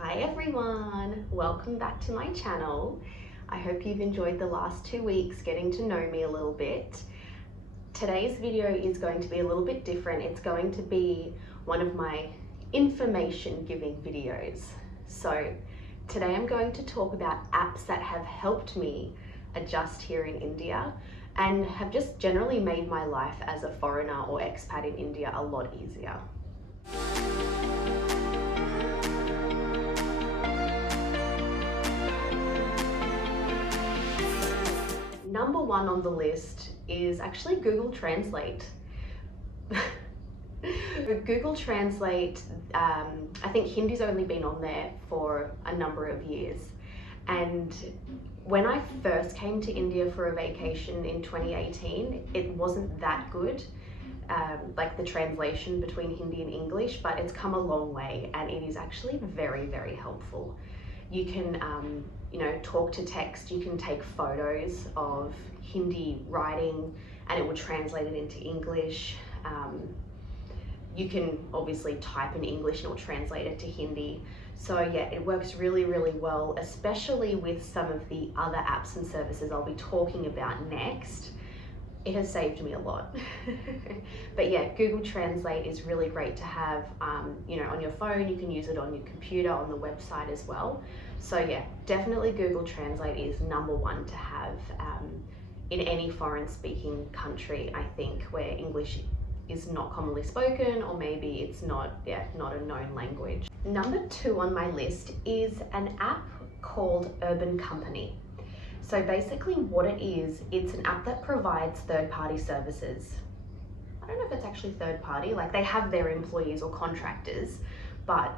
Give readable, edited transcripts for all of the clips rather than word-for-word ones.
Hi everyone, welcome back to my channel. I hope you've enjoyed the last 2 weeks getting to know me a little bit. Today's video is going to be a little bit different. It's going to be one of my information giving videos. So today I'm going to talk about apps that have helped me adjust here in India and have just generally made my life as a foreigner or expat in India a lot easier. Number one on the list is actually Google Translate. Google Translate, I think Hindi's only been on there for a number of years. And when I first came to India for a vacation in 2018, it wasn't that good, like the translation between Hindi and English, but it's come a long way and it is actually very, very helpful. You can talk to text, you can take photos of Hindi writing and it will translate it into English. You can obviously type in English and it will translate it to Hindi. So yeah, it works really, really well, especially with some of the other apps and services I'll be talking about next. It has saved me a lot. But yeah, Google Translate is really great to have on your phone. You can use it on your computer, on the website as well. So yeah, definitely Google Translate is number one to have in any foreign speaking country, I think, where English is not commonly spoken, or maybe it's not a known language. Number two on my list is an app called Urban Company. So basically what it is, it's an app that provides third-party services. I don't know if it's actually third-party, like they have their employees or contractors, but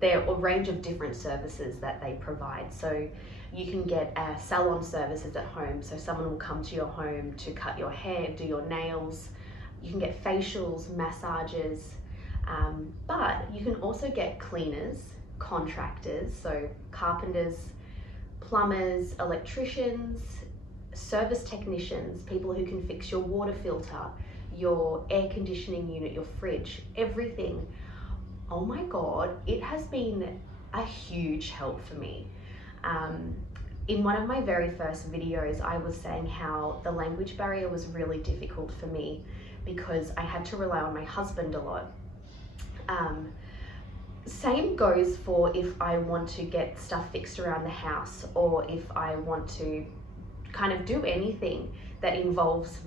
there are a range of different services that they provide. So you can get salon services at home. So someone will come to your home to cut your hair, do your nails. You can get facials, massages, but you can also get cleaners, contractors, so carpenters, plumbers, electricians, service technicians, people who can fix your water filter, your air conditioning unit, your fridge, everything. Oh my God, it has been a huge help for me. In one of my very first videos, I was saying how the language barrier was really difficult for me because I had to rely on my husband a lot. Same goes for if I want to get stuff fixed around the house, or if I want to kind of do anything that involves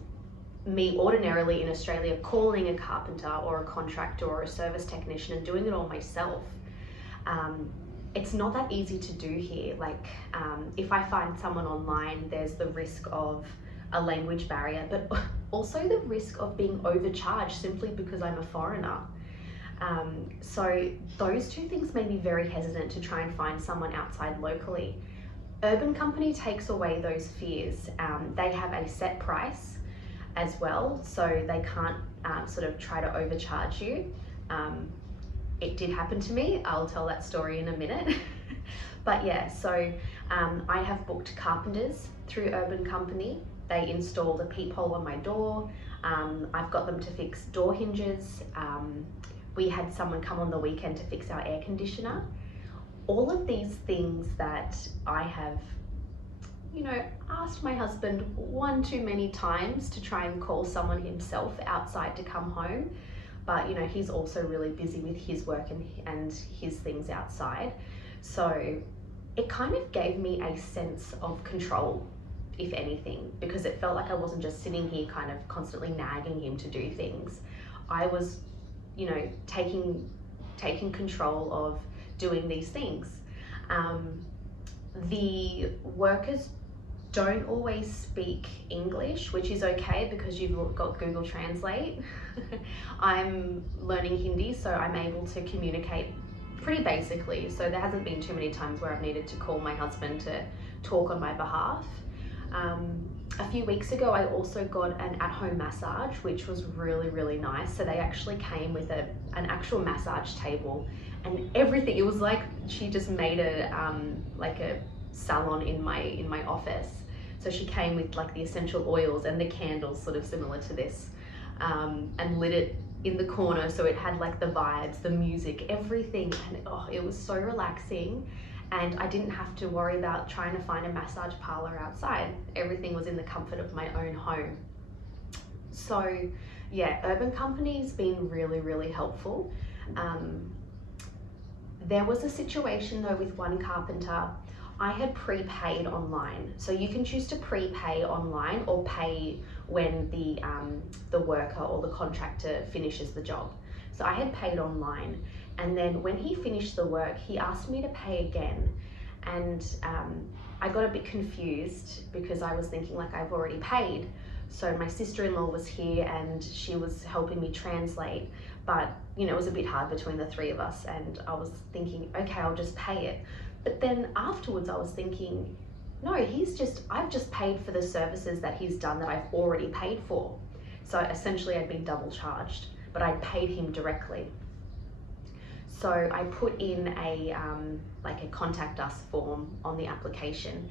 me ordinarily in Australia calling a carpenter or a contractor or a service technician and doing it all myself. It's not that easy to do here. Like if I find someone online, there's the risk of a language barrier, but also the risk of being overcharged simply because I'm a foreigner. So those two things made me very hesitant to try and find someone outside locally. Urban Company takes away those fears. They have a set price as well, so they can't sort of try to overcharge you. It did happen to me. I'll tell that story in a minute. But yeah, so I have booked carpenters through Urban Company. They installed a peephole on my door. I've got them to fix door hinges. We had someone come on the weekend to fix our air conditioner. All of these things that I have, asked my husband one too many times to try and call someone himself outside to come home. But, he's also really busy with his work and his things outside. So it kind of gave me a sense of control, if anything, because it felt like I wasn't just sitting here kind of constantly nagging him to do things. I was taking control of doing these things. The workers don't always speak English, which is okay because you've got Google Translate. I'm learning Hindi, so I'm able to communicate pretty basically. So there hasn't been too many times where I've needed to call my husband to talk on my behalf. A few weeks ago, I also got an at-home massage, which was really, really nice. So they actually came with an actual massage table and everything. It was like she just made like a salon in my office. So she came with like the essential oils and the candles, sort of similar to this, and lit it in the corner, so it had like the vibes, the music, everything, and oh, it was so relaxing. And I didn't have to worry about trying to find a massage parlor outside. Everything was in the comfort of my own home. So yeah, Urban Company's been really, really helpful. There was a situation though with one carpenter. I had prepaid online. So you can choose to prepay online or pay when the worker or the contractor finishes the job. So I had paid online, and then when he finished the work, he asked me to pay again. And I got a bit confused because I was thinking like I've already paid. So my sister-in-law was here and she was helping me translate, but you know, it was a bit hard between the three of us, and I was thinking, okay, I'll just pay it. But then afterwards I was thinking, no, I've just paid for the services that he's done that I've already paid for. So essentially I'd been double charged, but I'd paid him directly. So I put in like a contact us form on the application,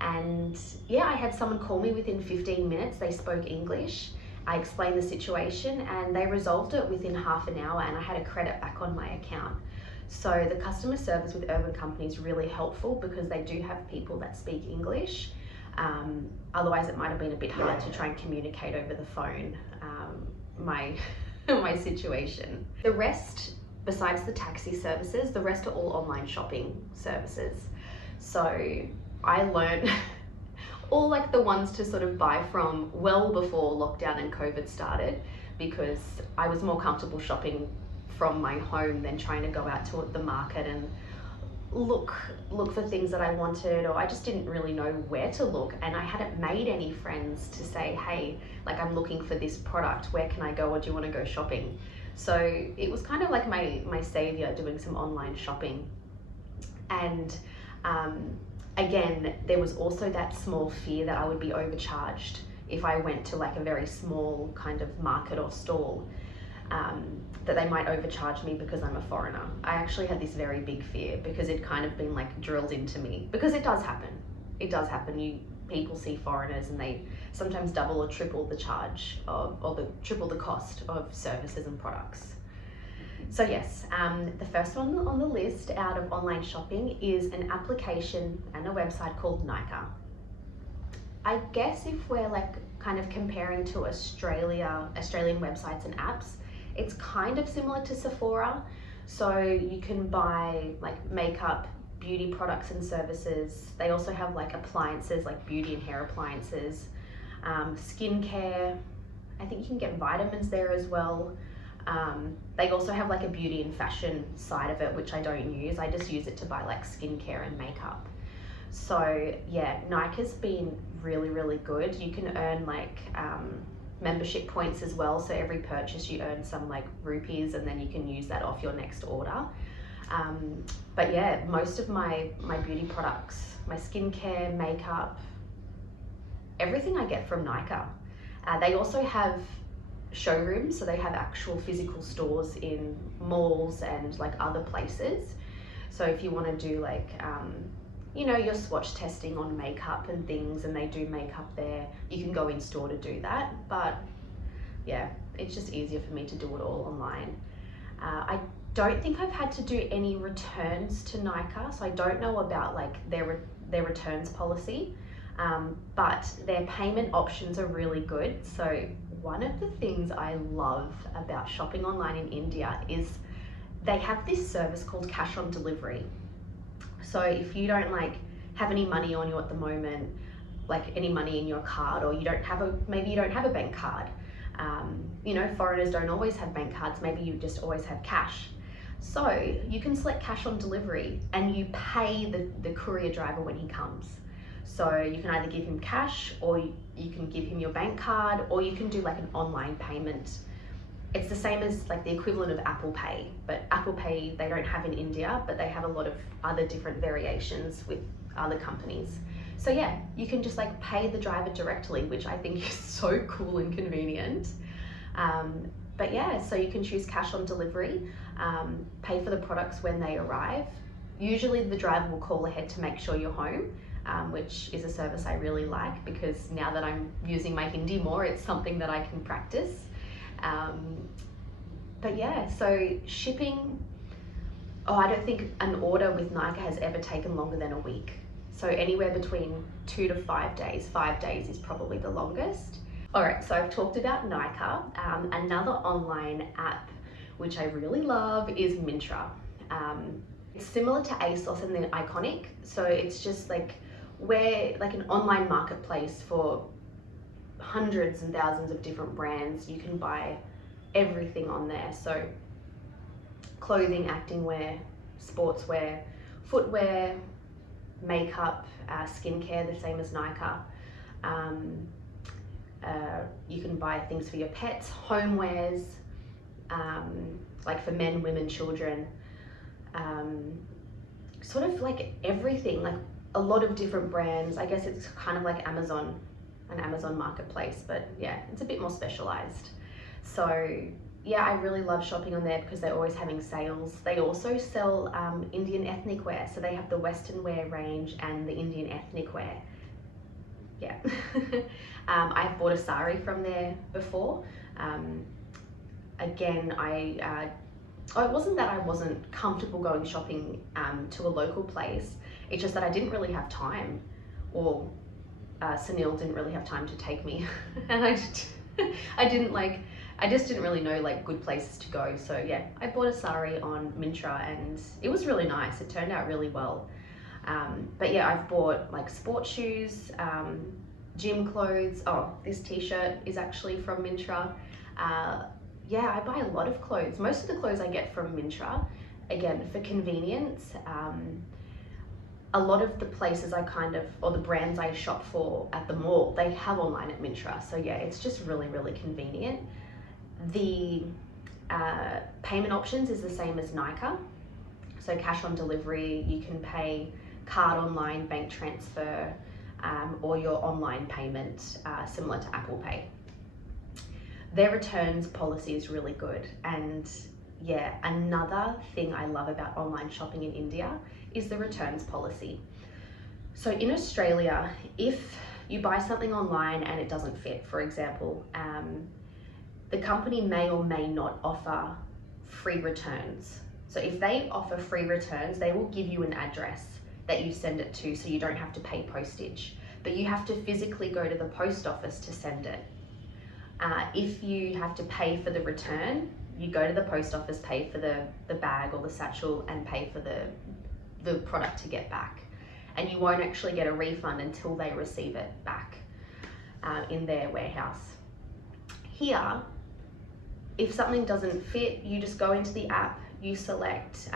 and yeah, I had someone call me within 15 minutes. They spoke English. I explained the situation and they resolved it within half an hour, and I had a credit back on my account. So the customer service with Urban Company is really helpful because they do have people that speak English. Otherwise it might have been a bit hard to try and communicate over the phone, my situation. The rest, besides the taxi services, the rest are all online shopping services. So I learned all like the ones to sort of buy from well before lockdown and COVID started, because I was more comfortable shopping from my home than trying to go out to the market and look for things that I wanted, or I just didn't really know where to look, and I hadn't made any friends to say, hey, like I'm looking for this product, where can I go, or do you want to go shopping? So it was kind of like my savior, doing some online shopping. And again, there was also that small fear that I would be overcharged if I went to like a very small kind of market or stall, that they might overcharge me because I'm a foreigner. I actually had this very big fear because it kind of been like drilled into me, because it does happen. It does happen. People see foreigners and they sometimes double or triple the charge triple the cost of services and products. So yes, the first one on the list out of online shopping is an application and a website called Nykaa. I guess if we're like kind of comparing to Australian websites and apps, it's kind of similar to Sephora. So you can buy like makeup, beauty products and services. They also have like appliances, like beauty and hair appliances, skincare. I think you can get vitamins there as well. They also have like a beauty and fashion side of it, which I don't use. I just use it to buy like skincare and makeup. So yeah, Nykaa's been really, really good. You can earn like membership points as well. So every purchase you earn some like rupees, and then you can use that off your next order. But yeah, most of my beauty products, my skincare, makeup, everything I get from Nykaa. They also have showrooms, so they have actual physical stores in malls and like other places. So if you want to do like you know, your swatch testing on makeup and things, and they do makeup there, you can go in store to do that. But yeah, it's just easier for me to do it all online. I don't think I've had to do any returns to Nykaa, so I don't know about like their returns policy, but their payment options are really good. So one of the things I love about shopping online in India is they have this service called cash on delivery. So if you don't like have any money on you at the moment, like any money in your card, or maybe you don't have a bank card. You know, foreigners don't always have bank cards. Maybe you just always have cash. So you can select cash on delivery and you pay the courier driver when he comes. So you can either give him cash, or you can give him your bank card, or you can do like an online payment. It's the same as like the equivalent of Apple Pay, but Apple Pay they don't have in India, but they have a lot of other different variations with other companies. So yeah, you can just like pay the driver directly, which I think is so cool and convenient. But yeah, so you can choose cash on delivery, pay for the products when they arrive. Usually the driver will call ahead to make sure you're home, which is a service I really like, because now that I'm using my Hindi more, it's something that I can practice. But yeah, so shipping, oh, I don't think an order with Nykaa has ever taken longer than a week. So anywhere between 2 to 5 days. 5 days is probably the longest. All right, so I've talked about Nykaa. Another online app which I really love is Myntra. It's similar to ASOS and then Iconic. So it's just like we're like an online marketplace for hundreds and thousands of different brands. You can buy everything on there. So clothing, actingwear, sportswear, footwear, makeup, skincare, the same as Nykaa. You can buy things for your pets, homewares, like for men, women, children, sort of like everything, like a lot of different brands. I guess it's kind of like Amazon, an Amazon marketplace, but yeah, it's a bit more specialized. So yeah, I really love shopping on there because they're always having sales. They also sell Indian ethnic wear. So they have the Western wear range and the Indian ethnic wear. Yeah. I've bought a sari from there before. Again, it wasn't that I wasn't comfortable going shopping to a local place. It's just that I didn't really have time, or Sunil didn't really have time to take me. And I just didn't really know like good places to go. So yeah, I bought a sari on Myntra and it was really nice. It turned out really well. But yeah, I've bought like sports shoes, gym clothes. Oh, this t-shirt is actually from Myntra. Yeah, I buy a lot of clothes. Most of the clothes I get from Myntra, again, for convenience. A lot of the places or the brands I shop for at the mall, they have online at Myntra. So yeah, it's just really, really convenient. The payment options is the same as Nykaa. So cash on delivery, you can pay card online, bank transfer, or your online payment, similar to Apple Pay. Their returns policy is really good. And yeah, another thing I love about online shopping in India is the returns policy. So in Australia, if you buy something online and it doesn't fit, for example, the company may or may not offer free returns. So if they offer free returns, they will give you an address that you send it to, so you don't have to pay postage, but you have to physically go to the post office to send it. If you have to pay for the return, you go to the post office, pay for the bag or the satchel, and pay for the product to get back. And you won't actually get a refund until they receive it back in their warehouse. Here, if something doesn't fit, you just go into the app, you select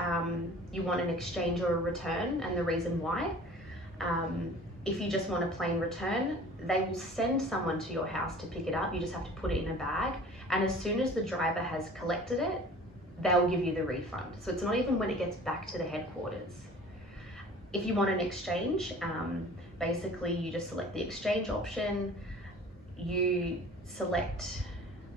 you want an exchange or a return and the reason why. If you just want a plain return, they will send someone to your house to pick it up. You just have to put it in a bag. And as soon as the driver has collected it, they'll give you the refund. So it's not even when it gets back to the headquarters. If you want an exchange, basically you just select the exchange option. You select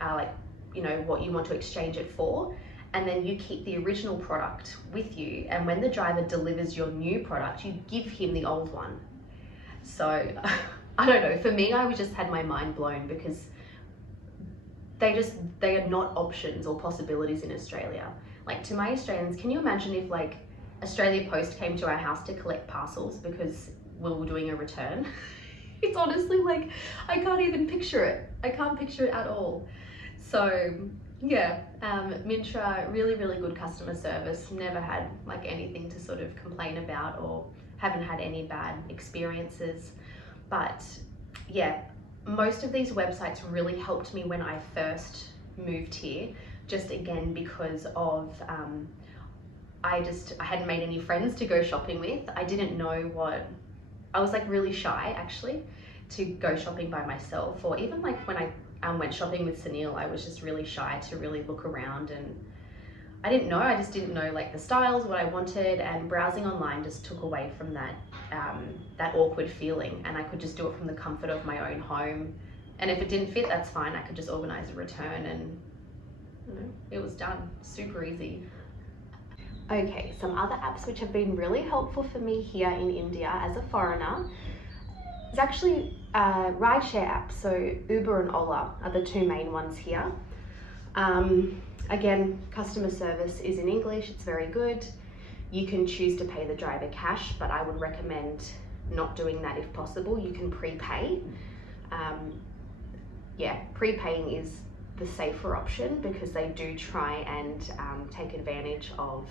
what you want to exchange it for, and then you keep the original product with you. And when the driver delivers your new product, you give him the old one. So I don't know, for me, I just had my mind blown because they are not options or possibilities in Australia. Like, to my Australians, can you imagine if like Australia Post came to our house to collect parcels because we were doing a return? It's honestly like, I can't even picture it. I can't picture it at all. So yeah, Myntra, really, really good customer service. Never had like anything to sort of complain about, or haven't had any bad experiences. But yeah, most of these websites really helped me when I first moved here, just again because of I hadn't made any friends to go shopping with. I didn't know I was like really shy actually to go shopping by myself, or even like when I went shopping with Sunil, I was just really shy to really look around, and I just didn't know like the styles, what I wanted, and browsing online just took away from that awkward feeling, and I could just do it from the comfort of my own home. And if it didn't fit, that's fine. I could just organize a return, and it was done. Super easy. Okay, some other apps which have been really helpful for me here in India as a foreigner is actually rideshare apps. So Uber and Ola are the two main ones here. Again, customer service is in English, it's very good. You can choose to pay the driver cash, but I would recommend not doing that if possible. You can prepay. Prepaying is the safer option because they do try and take advantage of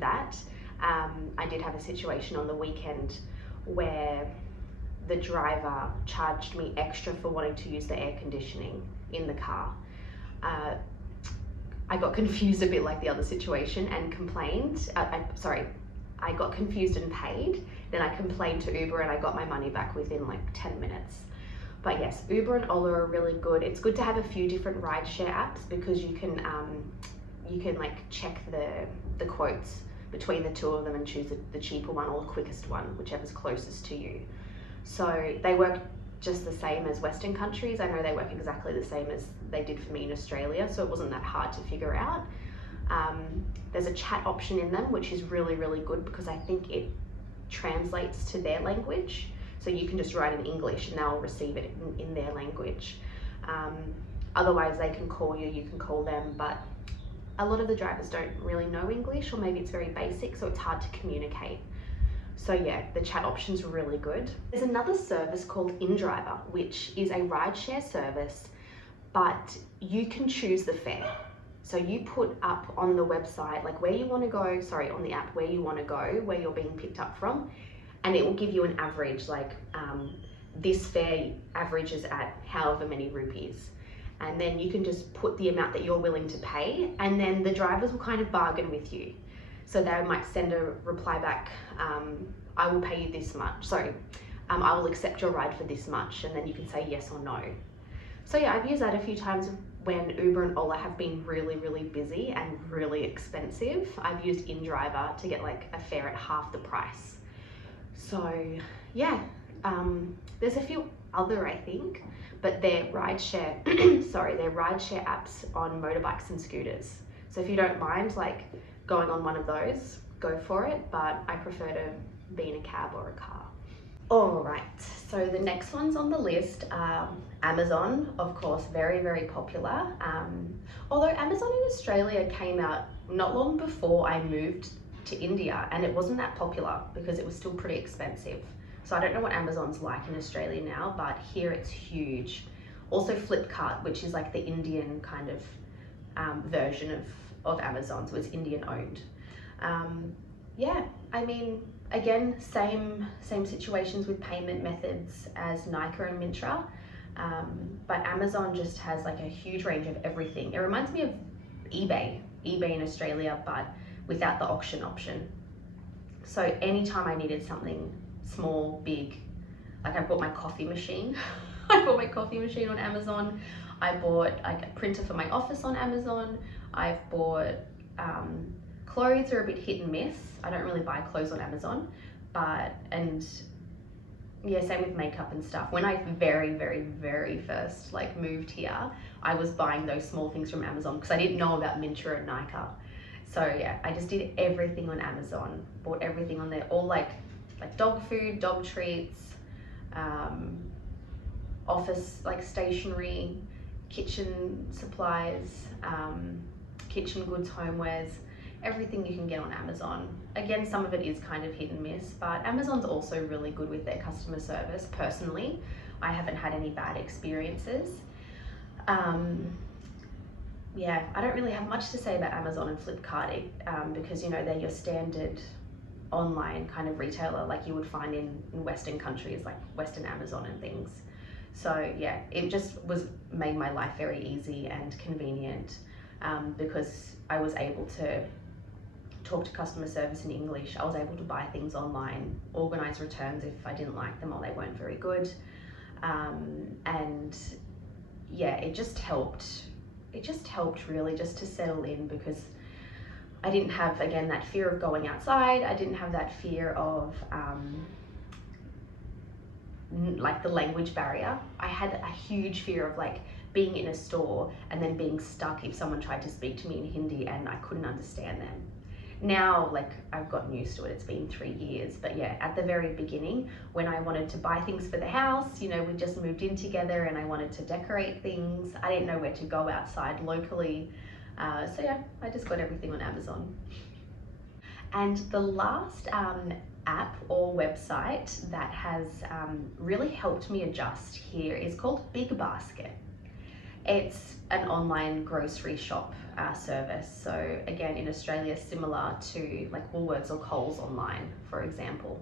that. I did have a situation on the weekend where the driver charged me extra for wanting to use the air conditioning in the car. I got confused a bit like the other situation and complained. I got confused and paid. Then I complained to Uber and I got my money back within like 10 minutes. But yes, Uber and Ola are really good. It's good to have a few different rideshare apps because you can like check the quotes between the two of them and choose the cheaper one or the quickest one, whichever's closest to you. So they work just the same as Western countries. I know they work exactly the same as they did for me in Australia, so it wasn't that hard to figure out. There's a chat option in them, which is really, really good because I think it translates to their language. So you can just write in English and they'll receive it in their language. Otherwise they can call you, you can call them, but a lot of the drivers don't really know English, or maybe it's very basic, so it's hard to communicate. So yeah, the chat option's really good. There's another service called InDriver, which is a rideshare service, but you can choose the fare. So you put up on the website, like where you want to go, on the app, where you want to go, where you're being picked up from, and it will give you an average, like this fare averages at however many rupees. And then you can just put the amount that you're willing to pay, and then the drivers will kind of bargain with you. So they might send a reply back, I will pay you this much. I will accept your ride for this much, and then you can say yes or no. So yeah, I've used that a few times when Uber and Ola have been really, really busy and really expensive. I've used InDriver to get like a fare at half the price. So yeah, there's a few other, I think, but they're rideshare, they're rideshare apps on motorbikes and scooters. So if you don't mind like going on one of those, go for it, but I prefer to be in a cab or a car. All right, so the next ones on the list are Amazon, of course, very, very popular. Although Amazon in Australia came out not long before I moved to India, and it wasn't that popular because it was still pretty expensive. So I don't know what Amazon's like in Australia now, but here it's huge. Also Flipkart, which is like the Indian kind of version of Amazon, so it's Indian owned. Yeah, I mean, again, same situations with payment methods as Nykaa and Myntra, but Amazon just has like a huge range of everything. It reminds me of eBay in Australia, but without the auction option. So anytime I needed something small, big, like I bought my coffee machine. I bought my coffee machine on Amazon. I bought like a printer for my office on Amazon. I've bought clothes are a bit hit and miss. I don't really buy clothes on Amazon, and yeah, same with makeup and stuff. When I very, very, very first like moved here, I was buying those small things from Amazon because I didn't know about Myntra and Nykaa. So yeah, I just did everything on Amazon, bought everything on there, all like dog food, dog treats, office like stationery, kitchen supplies, kitchen goods, homewares, everything you can get on Amazon. Again, some of it is kind of hit and miss, but Amazon's also really good with their customer service. Personally, I haven't had any bad experiences. Yeah, I don't really have much to say about Amazon and Flipkart because, you know, they're your standard online kind of retailer like you would find in Western countries like Western Amazon and things. So yeah, it just made my life very easy and convenient because I was able to talk to customer service in English. I was able to buy things online, organize returns if I didn't like them or they weren't very good. And yeah, it just helped really just to settle in because I didn't have, again, that fear of going outside. I didn't have that fear of like the language barrier. I had a huge fear of like being in a store and then being stuck if someone tried to speak to me in Hindi and I couldn't understand them. Now, like, I've gotten used to it, it's been 3 years, but yeah, at the very beginning, when I wanted to buy things for the house, you know, we just moved in together and I wanted to decorate things, I didn't know where to go outside locally, so yeah, I just got everything on Amazon. And the last app or website that has really helped me adjust here is called Big Basket. It's an online grocery shop service. So again, in Australia, similar to like Woolworths or Coles online, for example.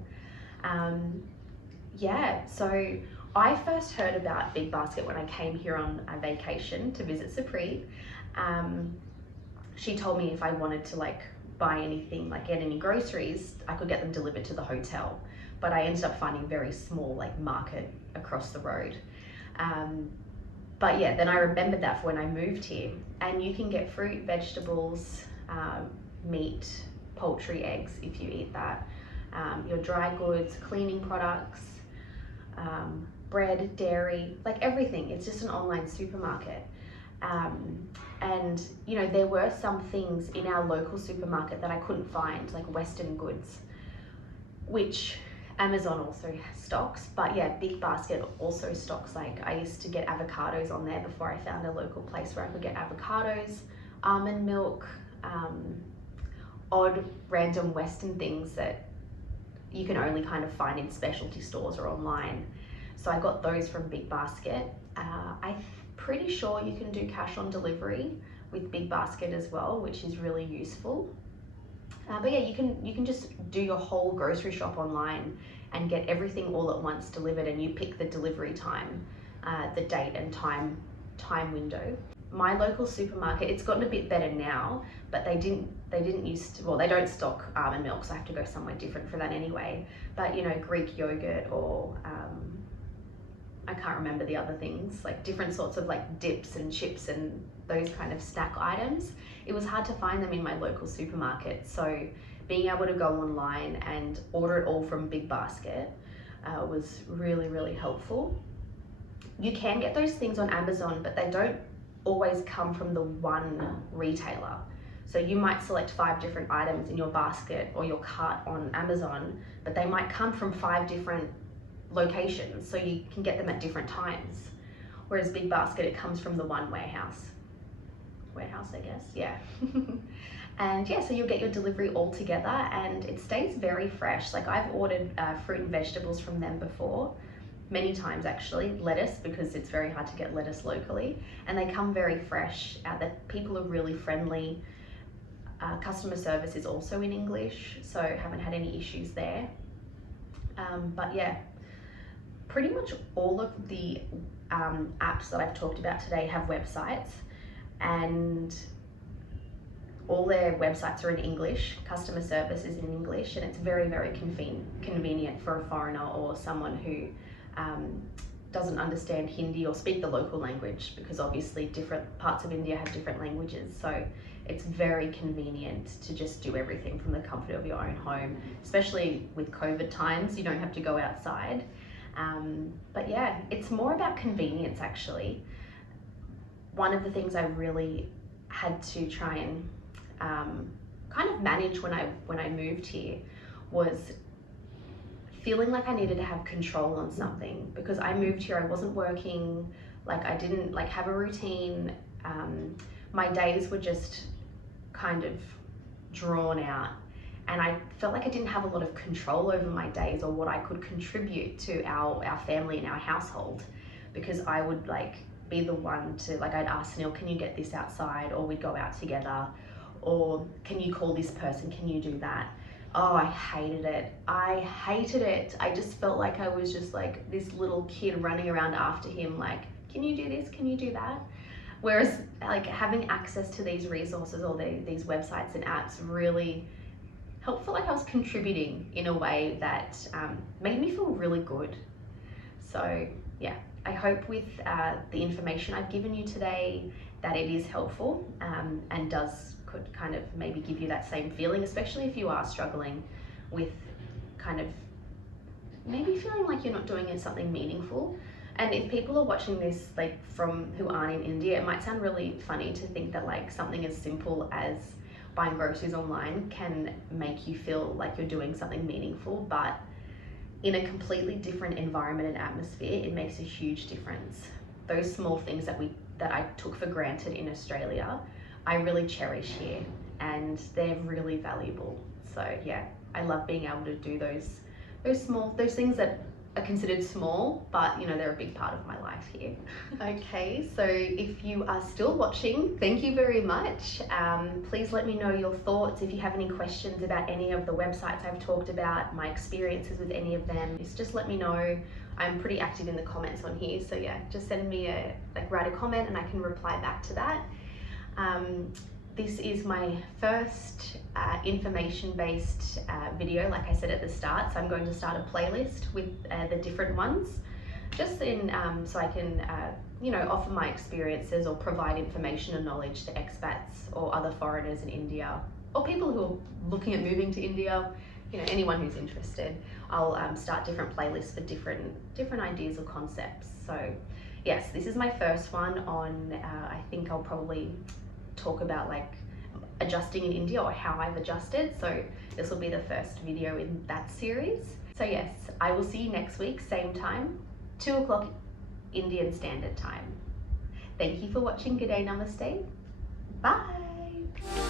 Yeah, so I first heard about Big Basket when I came here on a vacation to visit Supreet. She told me if I wanted to like buy anything, like get any groceries, I could get them delivered to the hotel. But I ended up finding very small like market across the road. But yeah, then I remembered that for when I moved here, and you can get fruit, vegetables, meat, poultry, eggs if you eat that, your dry goods, cleaning products, bread, dairy, like everything. It's just an online supermarket. And you know, there were some things in our local supermarket that I couldn't find, like Western goods, which Amazon also stocks, but yeah, Big Basket also stocks, like I used to get avocados on there before I found a local place where I could get avocados, almond milk, odd random Western things that you can only kind of find in specialty stores or online. So I got those from Big Basket. I'm pretty sure you can do cash on delivery with Big Basket as well, which is really useful. But yeah, you can just do your whole grocery shop online and get everything all at once delivered, and you pick the delivery time, the date and time window. My local supermarket, it's gotten a bit better now, but they didn't used to, well, they don't stock almond milk, so I have to go somewhere different for that anyway. But you know, Greek yogurt or I can't remember the other things, like different sorts of like dips and chips and those kind of snack items. It was hard to find them in my local supermarket. So being able to go online and order it all from Big Basket was really, really helpful. You can get those things on Amazon, but they don't always come from the one retailer. So you might select 5 different items in your basket or your cart on Amazon, but they might come from 5 different locations, so you can get them at different times. Whereas Big Basket, it comes from the one warehouse, I guess, yeah. And yeah, so you'll get your delivery all together and it stays very fresh. Like I've ordered fruit and vegetables from them before, many times actually, lettuce, because it's very hard to get lettuce locally, and they come very fresh. The people are really friendly. Customer service is also in English, so haven't had any issues there. But yeah, pretty much all of the apps that I've talked about today have websites, and all their websites are in English. Customer service is in English, and it's very, very convenient for a foreigner or someone who doesn't understand Hindi or speak the local language, because obviously different parts of India have different languages. So it's very convenient to just do everything from the comfort of your own home, especially with COVID times. You don't have to go outside. But yeah, it's more about convenience actually. One of the things I really had to try and kind of manage when I moved here was feeling like I needed to have control on something, because I moved here, I wasn't working, like I didn't like have a routine. My days were just kind of drawn out, and I felt like I didn't have a lot of control over my days or what I could contribute to our family and our household, because I would like be the one to, like, I'd ask Neil, can you get this outside, or we'd go out together, or can you call this person, can you do that? Oh, I hated it. I just felt like I was just like this little kid running around after him, like, can you do this, can you do that? Whereas like having access to these resources or these websites and apps really helped feel like I was contributing in a way that made me feel really good. So yeah, I hope with the information I've given you today that it is helpful and could kind of maybe give you that same feeling, especially if you are struggling with kind of maybe feeling like you're not doing something meaningful. And if people are watching this who aren't in India, it might sound really funny to think that like something as simple as buying groceries online can make you feel like you're doing something meaningful, but in a completely different environment and atmosphere, it makes a huge difference. Those small things that I took for granted in Australia, I really cherish here, and they're really valuable. So yeah, I love being able to do those things that are considered small, but you know, they're a big part of my life here. Okay, so if you are still watching, thank you very much. Please let me know your thoughts. If you have any questions about any of the websites I've talked about, my experiences with any of them, just let me know. I'm pretty active in the comments on here, so yeah, just send me write a comment and I can reply back to that. This is my first information-based video, like I said at the start, so I'm going to start a playlist with the different ones, just so I can offer my experiences or provide information and knowledge to expats or other foreigners in India, or people who are looking at moving to India, anyone who's interested. I'll start different playlists for different ideas or concepts. So yes, this is my first one on, I think I'll probably talk about adjusting in India or how I've adjusted. So this will be the first video in that series. So yes, I will see you next week, same time, 2 o'clock Indian Standard Time. Thank you for watching. Good day, namaste. Bye.